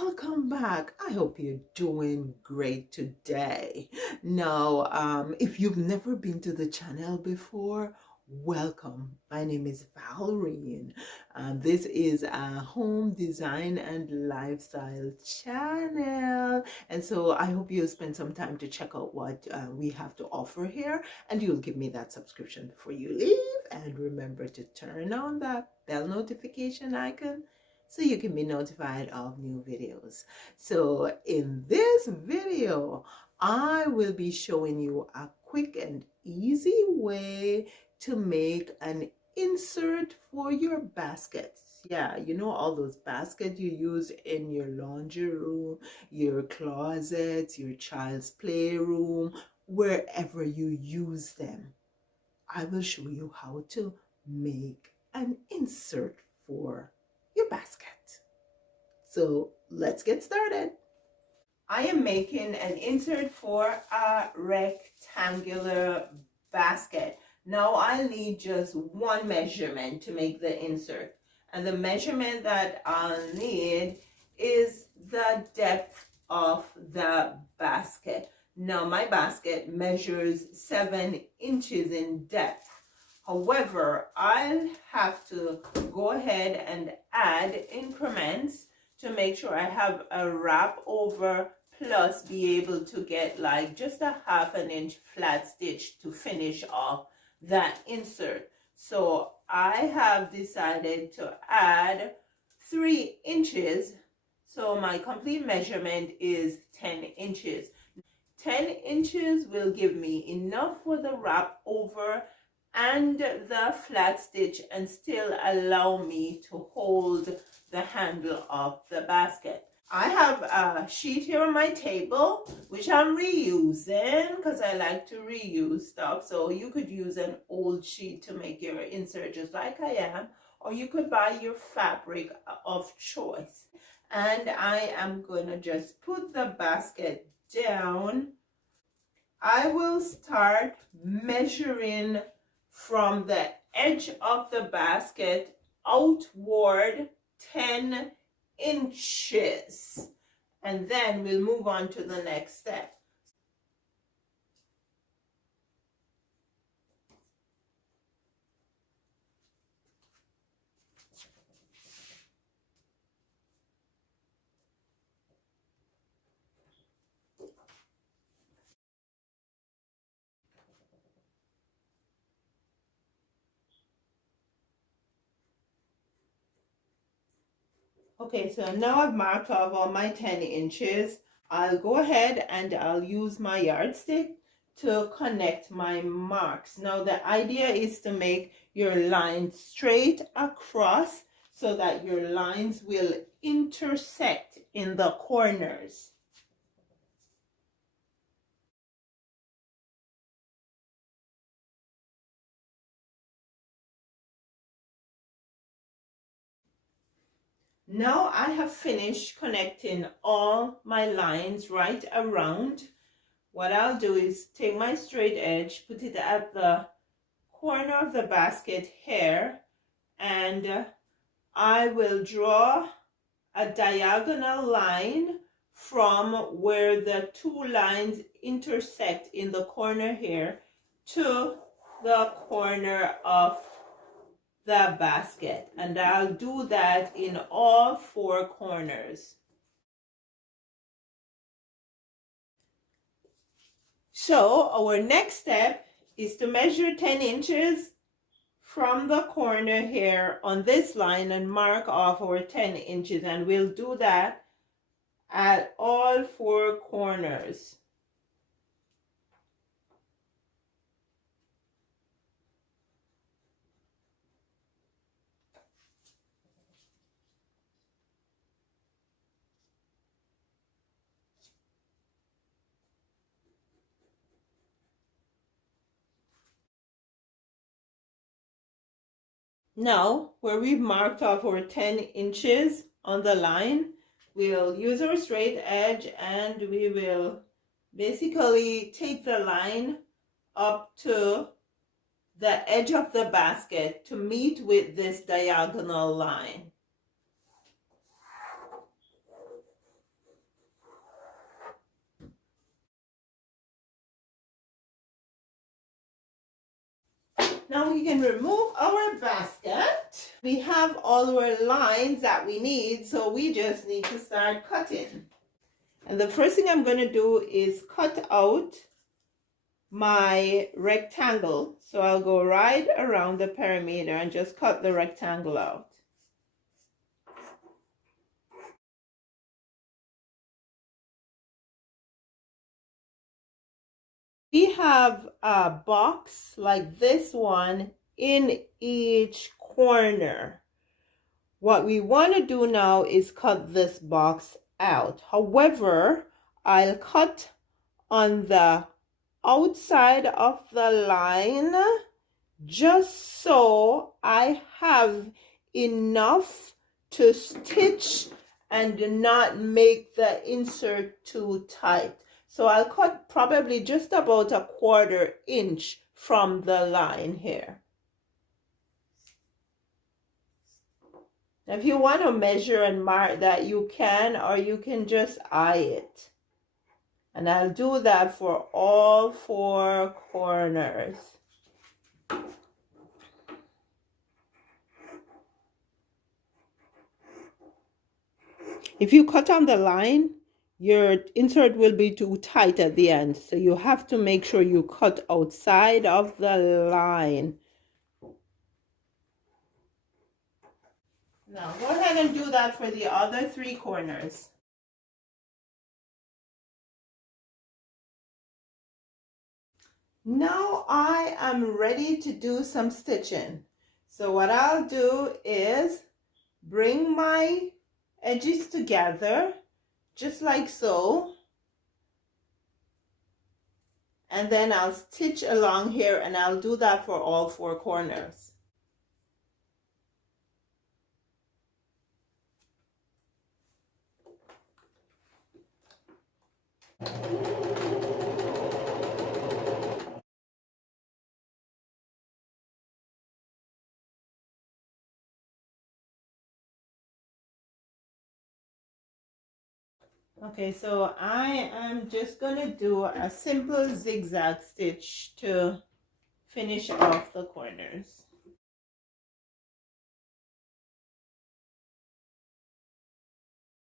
Welcome back. I hope you're doing great today. Now, if you've never been to the channel before, welcome. My name is Valerie. This is a home design and lifestyle channel. And so I hope you'll spend some time to check out what we have to offer here. And you'll give me that subscription before you leave. And remember to turn on that bell notification icon so you can be notified of new videos. So in this video, I will be showing you a quick and easy way to make an insert for your baskets. Yeah, you know, all those baskets you use in your laundry room, your closets, your child's playroom, wherever you use them. I will show you how to make an insert for your basket. So let's get started. I am making an insert for a rectangular basket. Now I'll need just one measurement to make the insert. And the measurement that I'll need is the depth of the basket. Now my basket measures 7 inches in depth. However, I'll have to go ahead and add increments to make sure I have a wrap over plus be able to get like just a 1/2 inch flat stitch to finish off that insert. So I have decided to add 3 inches. So my complete measurement is 10 inches. 10 inches will give me enough for the wrap over and the flat stitch and still allow me to hold the handle of the basket. I have a sheet here on my table which I'm reusing because I like to reuse stuff. So you could use an old sheet to make your insert just like I am, or you could buy your fabric of choice. And I am going to just put the basket down. I will start measuring from the edge of the basket outward 10 inches, and then we'll move on to the next step. Okay, so now I've marked off all my 10 inches. I'll go ahead and I'll use my yardstick to connect my marks. Now the idea is to make your line straight across so that your lines will intersect in the corners. Now I have finished connecting all my lines right around. What I'll do is take my straight edge, put it at the corner of the basket here, and I will draw a diagonal line from where the two lines intersect in the corner here to the corner of the basket, and I'll do that in all 4 corners. So our next step is to measure 10 inches from the corner here on this line and mark off our 10 inches, and we'll do that at all 4 corners. Now, where we've marked off our 10 inches on the line, we'll use our straight edge and we will basically take the line up to the edge of the basket to meet with this diagonal line. Now we can remove our basket. We have all our lines that we need, so we just need to start cutting. And the first thing I'm going to do is cut out my rectangle. So I'll go right around the perimeter and just cut the rectangle out. We have a box like this one in each corner. What we want to do now is cut this box out. However, I'll cut on the outside of the line just so I have enough to stitch and not make the insert too tight. So I'll cut probably just about 1/4 inch from the line here. If you want to measure and mark that, you can, or you can just eye it. And I'll do that for all 4 corners. If you cut on the line, your insert will be too tight at the end. So you have to make sure you cut outside of the line. Now go ahead and do that for the other 3 corners. Now I am ready to do some stitching. So what I'll do is bring my edges together just like so, and then I'll stitch along here, and I'll do that for all 4 corners. Okay, so I am just going to do a simple zigzag stitch to finish off the corners.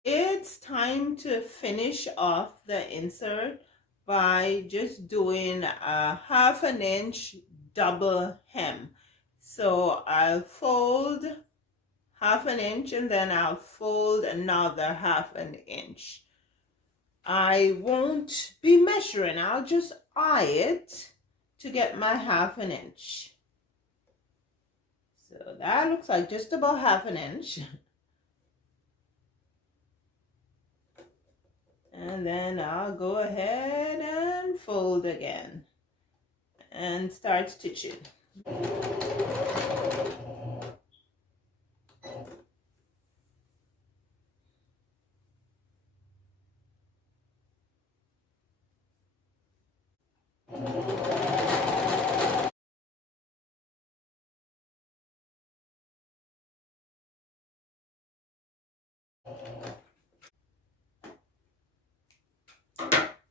It's time to finish off the insert by just doing a 1/2 inch double hem. So I'll fold 1/2 inch and then I'll fold another 1/2 inch. I won't be measuring, I'll just eye it to get my 1/2 inch. So that looks like just about 1/2 inch. And then I'll go ahead and fold again and start stitching.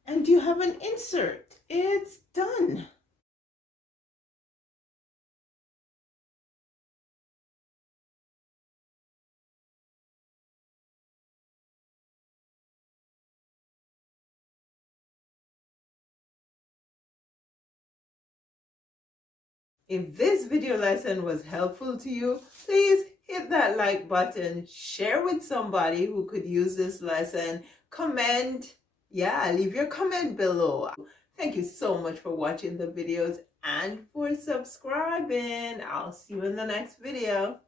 And you have an insert. It's done. If this video lesson was helpful to you, please hit that like button, share with somebody who could use this lesson, comment, leave your comment below. Thank you so much for watching the videos and for subscribing. I'll see you in the next video.